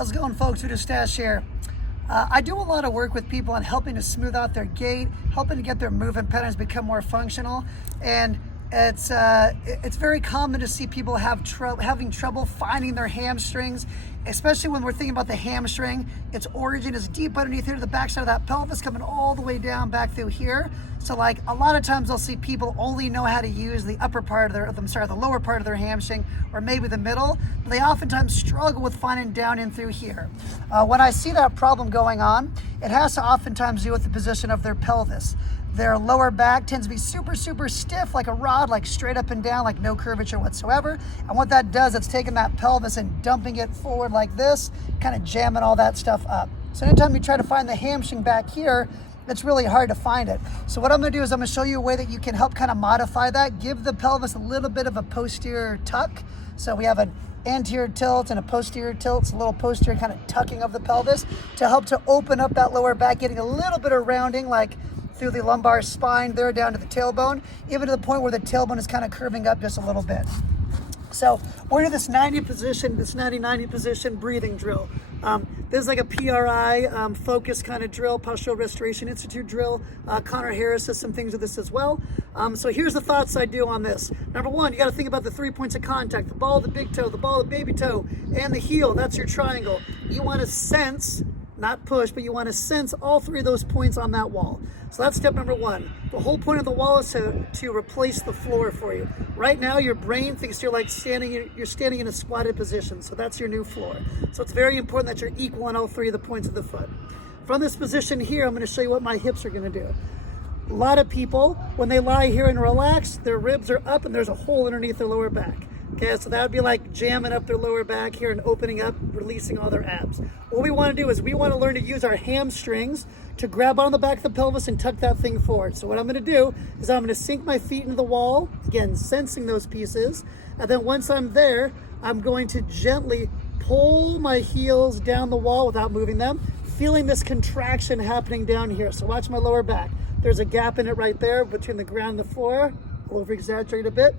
How's it going, folks? Voodoo Stache here. I do a lot of work with people on helping to smooth out their gait, helping to get their movement patterns become more functional, and it's very common to see people having trouble finding their hamstrings, especially when we're thinking about the hamstring. Its origin is deep underneath here to the backside of that pelvis, coming all the way down back through here. So like a lot of times I'll see people only know how to use the upper part of the lower part of their hamstring, or maybe the middle, but they oftentimes struggle with finding down in through here. When I see that problem going on, it has to oftentimes do with the position of their pelvis. Their lower back tends to be super, super stiff, like a rod, like straight up and down, like no curvature whatsoever. And what that does, it's taking that pelvis and dumping it forward like this, kind of jamming all that stuff up. So anytime you try to find the hamstring back here, it's really hard to find it. So what I'm gonna do is I'm gonna show you a way that you can help kind of modify that, give the pelvis a little bit of a posterior tuck. So we have an anterior tilt and a posterior tilt. It's a little posterior kind of tucking of the pelvis to help to open up that lower back, getting a little bit of rounding, like through the lumbar spine there down to the tailbone, even to the point where the tailbone is kind of curving up just a little bit. So we're in this 90-90 position breathing drill. This is like a PRI focus kind of drill, Postural Restoration Institute drill. Connor Harris has some things with this as well. So here's the thoughts I do on this. Number one, you got to think about the 3 points of contact: the ball, the big toe, the ball, the baby toe, and the heel. That's your triangle. You want to sense, not push, but you want to sense all three of those points on that wall. So that's step number one. The whole point of the wall is to replace the floor for you. Right now, your brain thinks you're standing in a squatted position. So that's your new floor. So it's very important that you're equal on all three of the points of the foot. From this position here, I'm going to show you what my hips are going to do. A lot of people, when they lie here and relax, their ribs are up and there's a hole underneath their lower back. Okay, so that would be like jamming up their lower back here and opening up, releasing all their abs. What we want to do is we want to learn to use our hamstrings to grab on the back of the pelvis and tuck that thing forward. So what I'm going to do is I'm going to sink my feet into the wall, again, sensing those pieces. And then once I'm there, I'm going to gently pull my heels down the wall without moving them, feeling this contraction happening down here. So watch my lower back. There's a gap in it right there between the ground and the floor. I'll over-exaggerate a bit.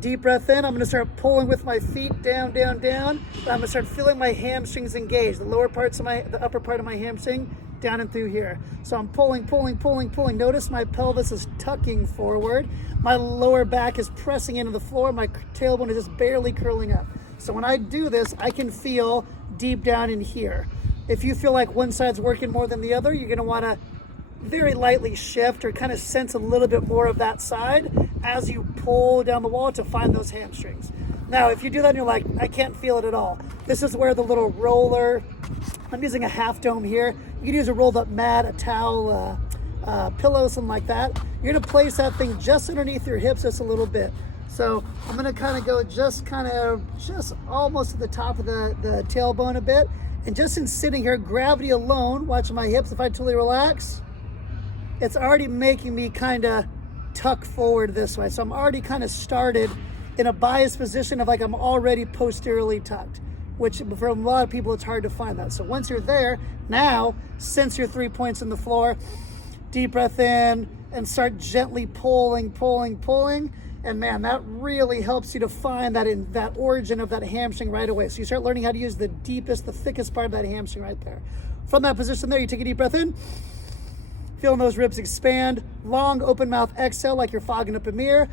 Deep breath in. I'm going to start pulling with my feet down, down, down. I'm going to start feeling my hamstrings engaged. The upper part of my hamstring down and through here. So I'm pulling, pulling, pulling, pulling. Notice my pelvis is tucking forward. My lower back is pressing into the floor. My tailbone is just barely curling up. So when I do this, I can feel deep down in here. If you feel like one side's working more than the other, you're going to want to very lightly shift or kind of sense a little bit more of that side as you pull down the wall to find those hamstrings. Now, if you do that and you're like, I can't feel it at all, this is where the little roller, I'm using a half dome here. You can use a rolled up mat, a towel, pillow, something like that. You're gonna place that thing just underneath your hips just a little bit. So I'm gonna kind of go just almost to the top of the tailbone a bit. And just in sitting here, gravity alone, watching my hips, if I totally relax, it's already making me kind of tuck forward this way. So I'm already kind of started in a biased position of like I'm already posteriorly tucked, which for a lot of people, it's hard to find that. So once you're there, now sense your 3 points in the floor, deep breath in, and start gently pulling, pulling, pulling. And man, that really helps you to find that origin of that hamstring right away. So you start learning how to use the deepest, the thickest part of that hamstring right there. From that position there, you take a deep breath in, feeling those ribs expand. Long open mouth exhale like you're fogging up a mirror.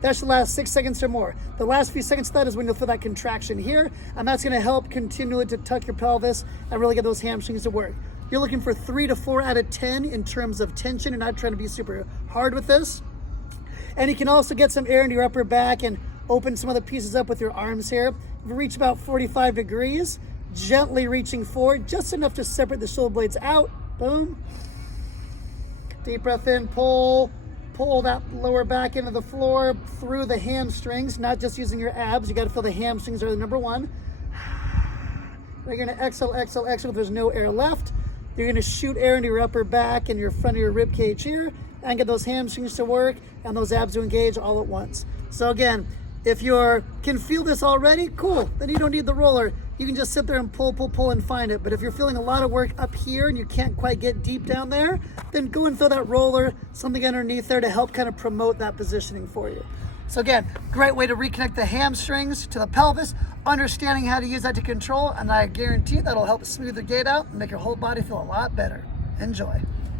That should last 6 seconds or more. The last few seconds of that is when you'll feel that contraction here, and that's gonna help continually to tuck your pelvis and really get those hamstrings to work. You're looking for 3 to 4 out of 10 in terms of tension. You're not trying to be super hard with this. And you can also get some air into your upper back and open some other pieces up with your arms here. If you reach about 45 degrees, gently reaching forward, just enough to separate the shoulder blades out. Boom. Deep breath in, pull that lower back into the floor through the hamstrings, not just using your abs. You got to feel the hamstrings are the number one. Now you're going to exhale, exhale, exhale. If there's no air left, you're going to shoot air into your upper back and your front of your rib cage here and get those hamstrings to work and those abs to engage all at once. So again, if you can feel this already, cool. Then you don't need the roller. You can just sit there and pull, pull, pull and find it. But if you're feeling a lot of work up here and you can't quite get deep down there, then go and throw that roller, something underneath there to help kind of promote that positioning for you. So again, great way to reconnect the hamstrings to the pelvis, understanding how to use that to control, and I guarantee that'll help smooth the gait out and make your whole body feel a lot better. Enjoy.